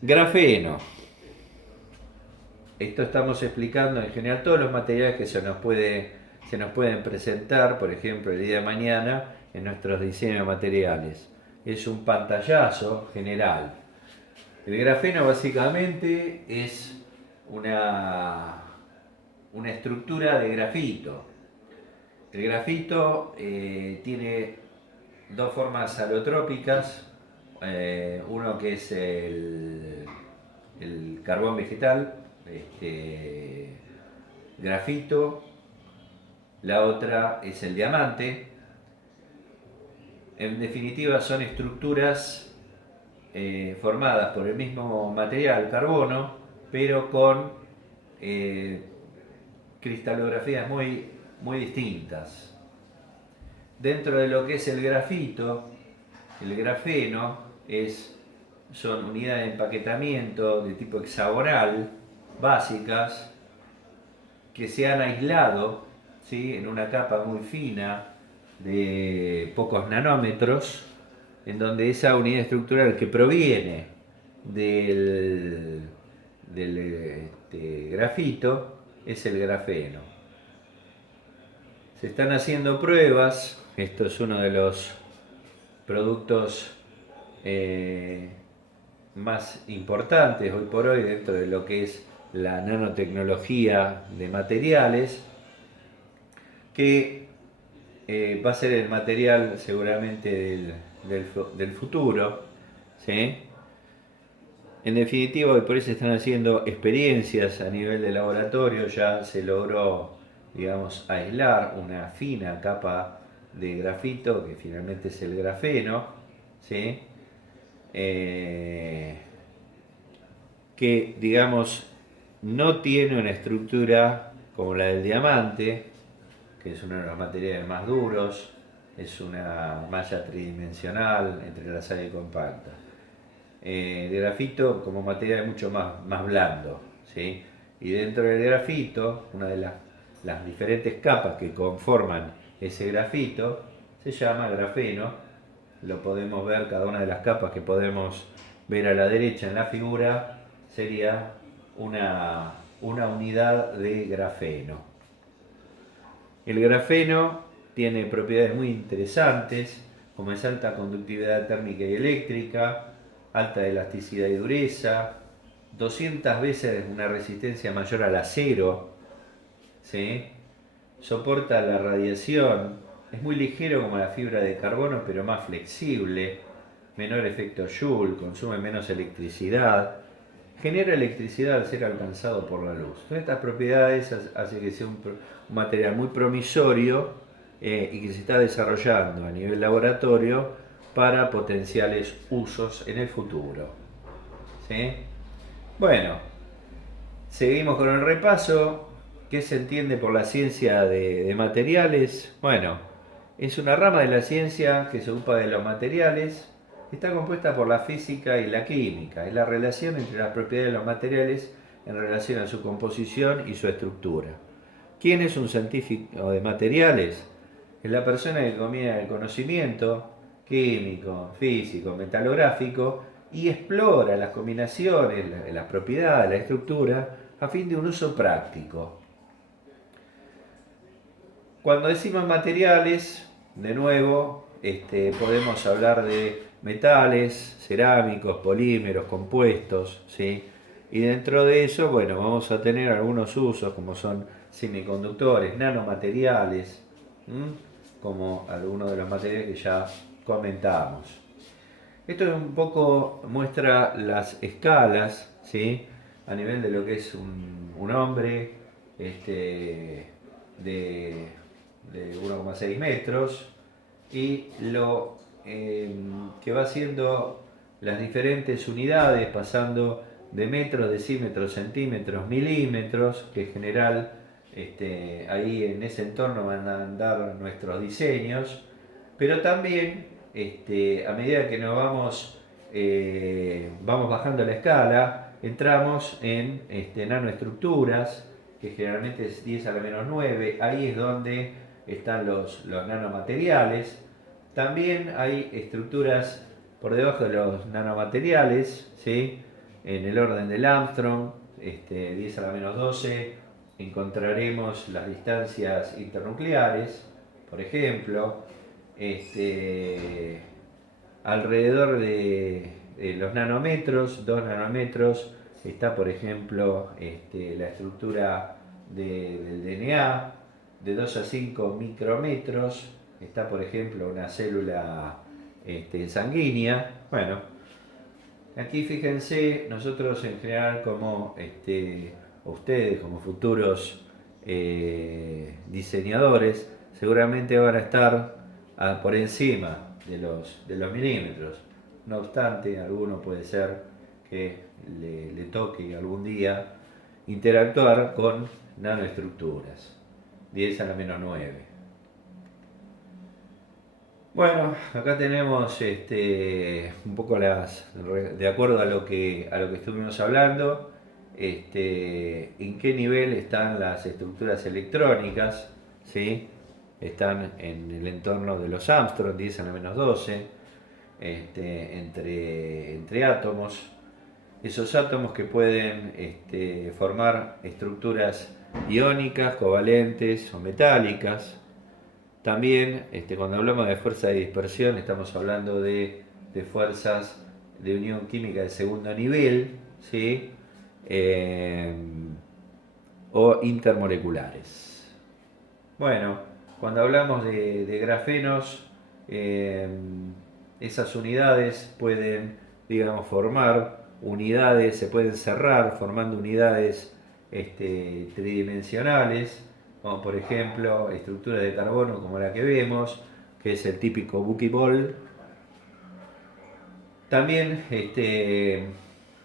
Grafeno. Esto estamos explicando en general todos los materiales que se nos pueden presentar, por ejemplo, el día de mañana en nuestros diseños de materiales. Es un pantallazo general. El grafeno básicamente es una, una estructura de grafito. El grafito tiene dos formas alotrópicas, uno que es el carbón vegetal, grafito, la otra es el diamante. En definitiva son estructuras formadas por el mismo material, carbono, pero con eh, cristalografías muy distintas. Dentro de lo que es el grafito, el grafeno son unidades de empaquetamiento de tipo hexagonal, básicas, que se han aislado, ¿sí?, en una capa muy fina de pocos nanómetros, en donde esa unidad estructural que proviene del grafito es el grafeno. Se están haciendo pruebas, esto es uno de los productos eh, más importantes hoy por hoy dentro de lo que es la nanotecnología de materiales, que va a ser el material seguramente del futuro, ¿sí? En definitiva, hoy por hoy se están haciendo experiencias a nivel de laboratorio, ya se logró, digamos, aislar una fina capa de grafito, que finalmente es el grafeno, ¿sí? Eh, que, digamos, no tiene una estructura como la del diamante, que es uno de los materiales más duros, es una malla tridimensional, entrelazada y compacta. El grafito como material mucho más blando, ¿sí? Y dentro del grafito, una de las diferentes capas que conforman ese grafito se llama grafeno. Lo podemos ver, cada una de las capas que podemos ver a la derecha en la figura sería una unidad de grafeno. El grafeno tiene propiedades muy interesantes, como es alta conductividad térmica y eléctrica, alta elasticidad y dureza, 200 veces una resistencia mayor al acero, ¿sí? Soporta la radiación, es muy ligero como la fibra de carbono, pero más flexible, menor efecto Joule, consume menos electricidad, genera electricidad al ser alcanzado por la luz. Todas estas propiedades hacen que sea un material muy promisorio y que se está desarrollando a nivel laboratorio para potenciales usos en el futuro. ¿Sí? Bueno, seguimos con el repaso. ¿Qué se entiende por la ciencia de materiales? Bueno, es una rama de la ciencia que se ocupa de los materiales. Está compuesta por la física y la química. Es la relación entre las propiedades de los materiales en relación a su composición y su estructura. ¿Quién es un científico de materiales? Es la persona que combina el conocimiento químico, físico, metalográfico y explora las combinaciones, las propiedades, la estructura a fin de un uso práctico. Cuando decimos materiales, de nuevo, podemos hablar de metales, cerámicos, polímeros, compuestos, ¿sí? Y dentro de eso, bueno, vamos a tener algunos usos como son semiconductores, nanomateriales, ¿m? Como algunos de los materiales que ya comentamos. Esto es un poco muestra las escalas, ¿sí?, a nivel de lo que es un hombre de, de 1,6 metros y lo que va siendo las diferentes unidades, pasando de metros, decímetros, centímetros, milímetros, que en general ahí en ese entorno van a andar nuestros diseños, pero también a medida que nos vamos bajando la escala, entramos en nanoestructuras, que generalmente es 10 a la menos 9, ahí es donde están los nanomateriales. También hay estructuras por debajo de los nanomateriales, ¿sí? en el orden del Armstrong, 10 a la menos 12, encontraremos las distancias internucleares, por ejemplo, alrededor de los nanómetros, 2 nanómetros, está por ejemplo la estructura del DNA, de 2 a 5 micrómetros, está por ejemplo una célula sanguínea. Bueno, aquí fíjense, nosotros en general como ustedes como futuros diseñadores seguramente van a estar por encima de los milímetros. No obstante, alguno puede ser que le toque algún día interactuar con nanoestructuras, 10 a la menos 9. Bueno, acá tenemos un poco de acuerdo a lo que estuvimos hablando, en qué nivel están las estructuras electrónicas, ¿sí? Están en el entorno de los Armstrong, 10 a la menos 12, entre átomos. Esos átomos que pueden formar estructuras iónicas, covalentes o metálicas. También, cuando hablamos de fuerza de dispersión, estamos hablando de fuerzas de unión química de segundo nivel, ¿sí? O intermoleculares. Bueno, cuando hablamos de grafenos, esas unidades pueden, digamos, formar unidades, se pueden cerrar formando unidades tridimensionales, como por ejemplo estructuras de carbono como la que vemos, que es el típico buquibol. También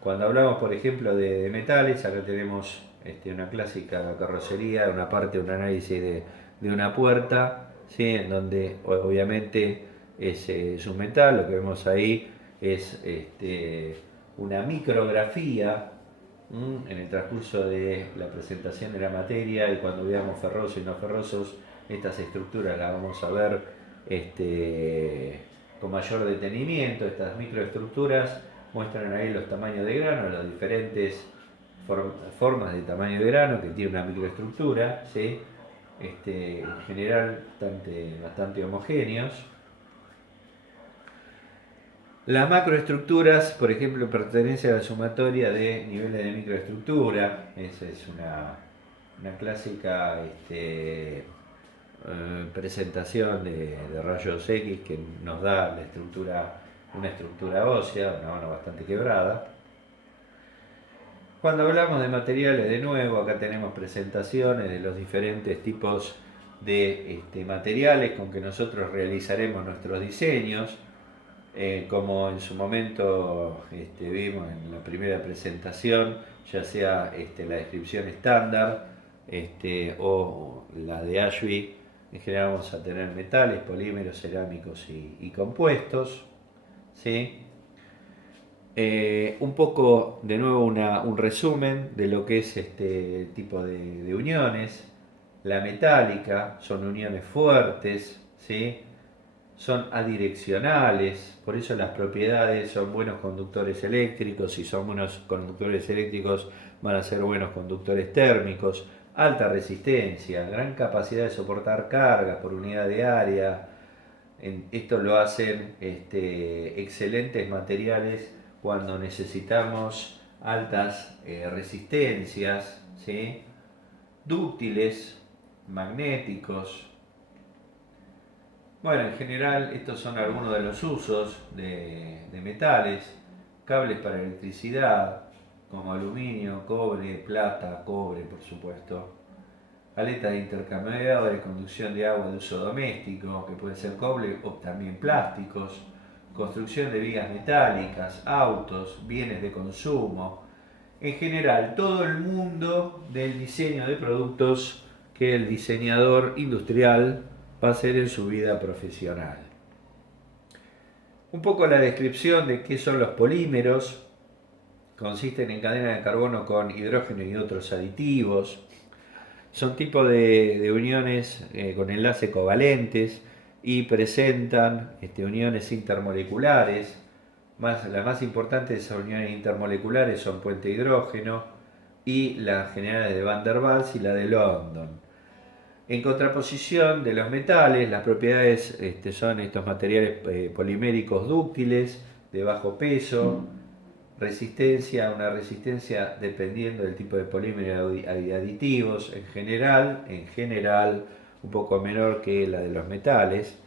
cuando hablamos por ejemplo de metales, acá tenemos una clásica carrocería, una parte, un análisis de una puerta, ¿sí? En donde obviamente es un metal, lo que vemos ahí es una micrografía en el transcurso de la presentación de la materia, y cuando veamos ferrosos y no ferrosos, estas estructuras las vamos a ver con mayor detenimiento. Estas microestructuras muestran ahí los tamaños de grano, las diferentes formas de tamaño de grano que tiene una microestructura, ¿sí? En general bastante homogéneos. Las macroestructuras, por ejemplo, pertenecen a la sumatoria de niveles de microestructura. Esa es una clásica presentación de rayos X que nos da una estructura ósea, una mano bastante quebrada. Cuando hablamos de materiales, de nuevo, acá tenemos presentaciones de los diferentes tipos de materiales con que nosotros realizaremos nuestros diseños. Como en su momento vimos en la primera presentación, ya sea la descripción estándar o la de Ashby, en general vamos a tener metales, polímeros, cerámicos y compuestos, ¿sí? Un poco, de nuevo, un resumen de lo que es este tipo de uniones. La metálica son uniones fuertes, ¿sí? Son adireccionales, por eso las propiedades son buenos conductores eléctricos. Si son buenos conductores eléctricos, van a ser buenos conductores térmicos. Alta resistencia, gran capacidad de soportar cargas por unidad de área. Esto lo hacen excelentes materiales cuando necesitamos altas resistencias, ¿sí? Dúctiles, magnéticos. Bueno, en general estos son algunos de los usos de metales. Cables para electricidad, como aluminio, cobre, plata, cobre por supuesto. Aletas de intercambiadores, conducción de agua de uso doméstico, que puede ser cobre o también plásticos. Construcción de vigas metálicas, autos, bienes de consumo. En general, todo el mundo del diseño de productos que el diseñador industrial va a hacer en su vida profesional. Un poco la descripción de qué son los polímeros. Consisten en cadenas de carbono con hidrógeno y otros aditivos. Son tipos de uniones con enlaces covalentes y presentan uniones intermoleculares. las más importantes de esas uniones intermoleculares son puente hidrógeno y las generales de Van der Waals y la de London. En contraposición de los metales, las propiedades son estos materiales poliméricos dúctiles, de bajo peso, una resistencia dependiendo del tipo de polímero y aditivos, en general un poco menor que la de los metales.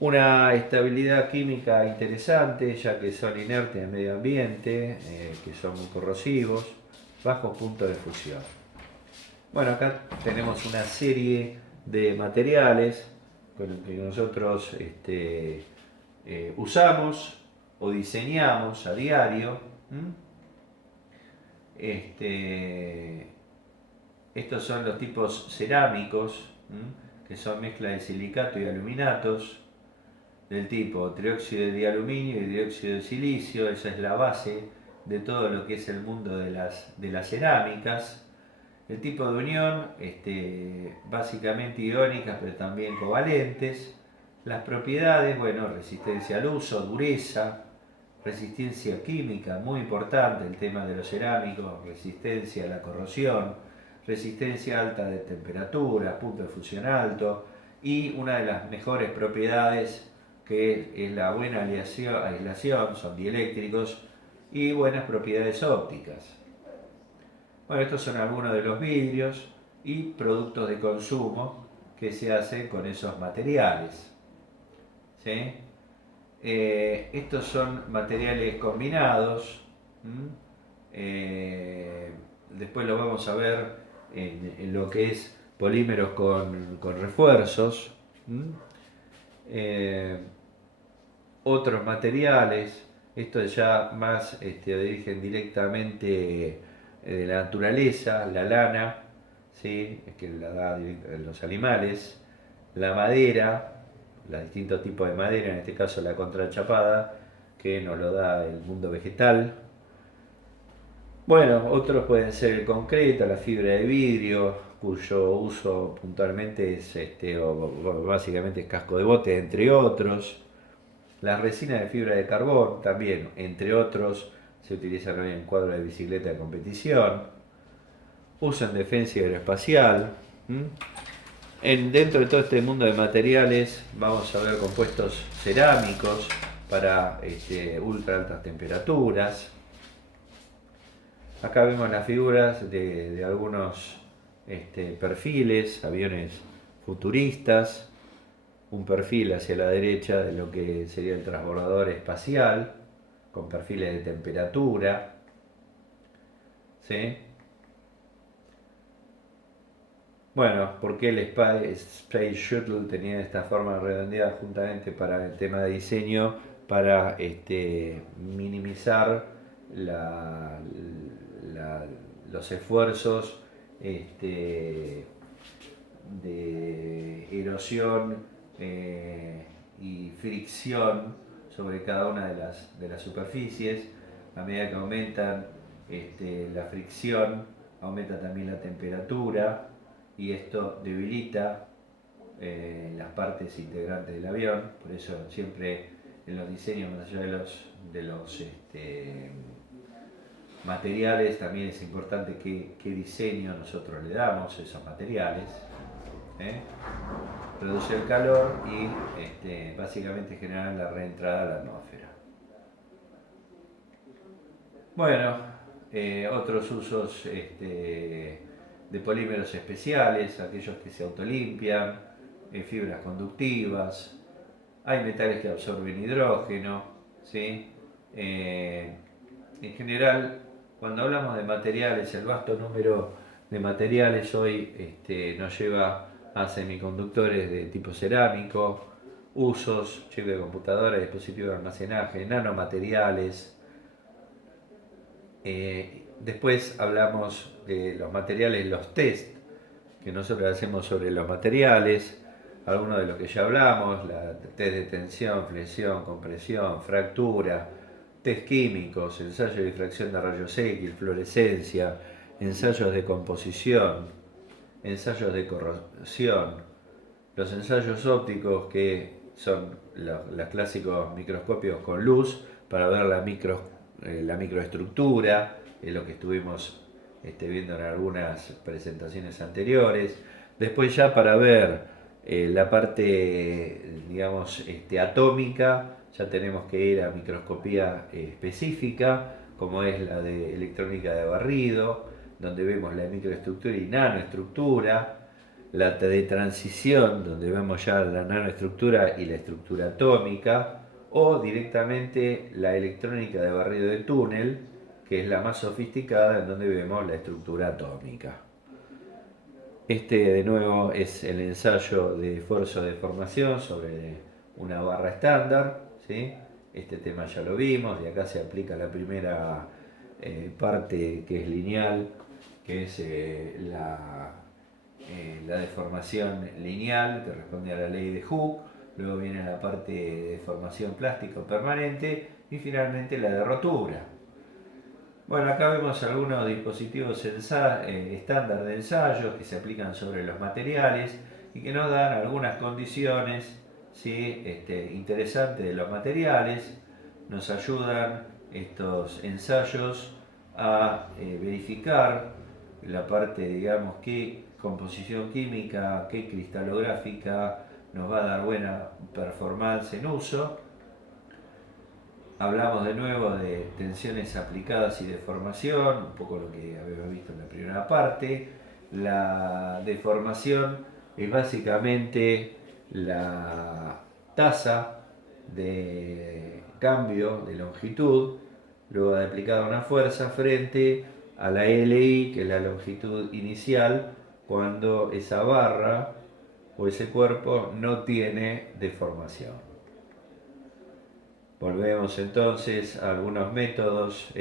Una estabilidad química interesante, ya que son inertes en el medio ambiente, que son muy corrosivos, bajos puntos de fusión. Bueno, acá tenemos una serie de materiales con los que nosotros usamos o diseñamos a diario. Estos son los tipos cerámicos, que son mezcla de silicato y aluminatos, del tipo trióxido de dialuminio y dióxido de silicio. Esa es la base de todo lo que es el mundo de las cerámicas. El tipo de unión, básicamente iónicas, pero también covalentes. Las propiedades, bueno, resistencia al uso, dureza, resistencia química, muy importante el tema de los cerámicos, resistencia a la corrosión, resistencia alta de temperatura, punto de fusión alto, y una de las mejores propiedades que es la buena aislación, son dieléctricos, y buenas propiedades ópticas. Bueno, estos son algunos de los vidrios y productos de consumo que se hacen con esos materiales. ¿Sí? Estos son materiales combinados. Después lo vamos a ver en lo que es polímeros con refuerzos. Otros materiales, esto es ya más de origen directamente de la naturaleza, la lana, ¿sí? Es que la da los animales, la madera, los distintos tipos de madera, en este caso la contrachapada, que nos lo da el mundo vegetal. Bueno, otros pueden ser el concreto, la fibra de vidrio, cuyo uso puntualmente es básicamente es casco de bote, entre otros. Las resinas de fibra de carbón también, entre otros, se utilizan hoy en cuadros de bicicleta de competición. Uso en defensa aeroespacial. Dentro de todo este mundo de materiales vamos a ver compuestos cerámicos para ultra altas temperaturas. Acá vemos las figuras de algunos perfiles, aviones futuristas. Un perfil hacia la derecha de lo que sería el transbordador espacial, con perfiles de temperatura. ¿Sí? Bueno, ¿por qué el Space Shuttle tenía esta forma redondeada juntamente para el tema de diseño? Para minimizar los esfuerzos de erosión y fricción sobre cada una de las superficies. A medida que aumentan la fricción, aumenta también la temperatura y esto debilita las partes integrantes del avión. Por eso siempre en los diseños, más allá de los materiales, también es importante qué diseño nosotros le damos a esos materiales. Reduce el calor y básicamente generar la reentrada a la atmósfera. Bueno, otros usos de polímeros especiales, aquellos que se autolimpian, fibras conductivas. Hay metales que absorben hidrógeno, ¿sí? En general, cuando hablamos de materiales, el vasto número de materiales hoy nos lleva a semiconductores de tipo cerámico, usos, chip de computadora, dispositivos de almacenaje, nanomateriales. Después hablamos de los materiales, los test que nosotros hacemos sobre los materiales, algunos de los que ya hablamos, test de tensión, flexión, compresión, fractura, test químicos, ensayos de difracción de rayos X, fluorescencia, ensayos de composición, ensayos de corrosión, los ensayos ópticos que son los clásicos microscopios con luz para ver la microestructura, es lo que estuvimos viendo en algunas presentaciones anteriores. Después ya para ver la parte, digamos, atómica, ya tenemos que ir a microscopía específica, como es la de electrónica de barrido, donde vemos la microestructura y nanoestructura, la de transición, donde vemos ya la nanoestructura y la estructura atómica, o directamente la electrónica de barrido de túnel, que es la más sofisticada, en donde vemos la estructura atómica. De nuevo es el ensayo de esfuerzo de formación sobre una barra estándar, ¿sí? Este tema ya lo vimos, y acá se aplica la primera parte que es lineal, que es la deformación lineal, que responde a la ley de Hooke. Luego viene la parte de deformación plástica permanente y finalmente la de rotura. Bueno, acá vemos algunos dispositivos estándar de ensayo que se aplican sobre los materiales y que nos dan algunas condiciones, ¿sí? Interesantes de los materiales. Nos ayudan estos ensayos a verificar la parte, digamos, qué composición química, qué cristalográfica nos va a dar buena performance en uso. Hablamos de nuevo de tensiones aplicadas y deformación, un poco lo que habíamos visto en la primera parte. La deformación es básicamente la tasa de cambio de longitud, luego de aplicada una fuerza frente a la LI, que es la longitud inicial, cuando esa barra o ese cuerpo no tiene deformación. Volvemos entonces a algunos métodos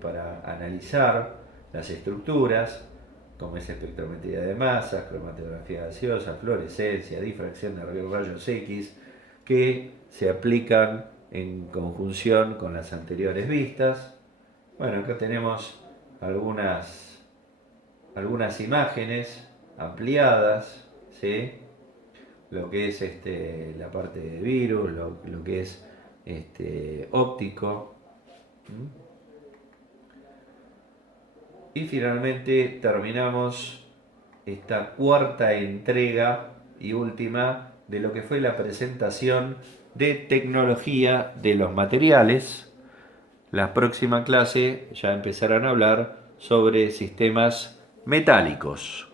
para analizar las estructuras, como es espectrometría de masas, cromatografía gaseosa, fluorescencia, difracción de rayos X, que se aplican en conjunción con las anteriores vistas. Bueno, acá tenemos algunas imágenes ampliadas, ¿sí? Lo que es la parte de virus, lo que es óptico. Y finalmente terminamos esta cuarta entrega y última de lo que fue la presentación de tecnología de los materiales. La próxima clase ya empezarán a hablar sobre sistemas metálicos.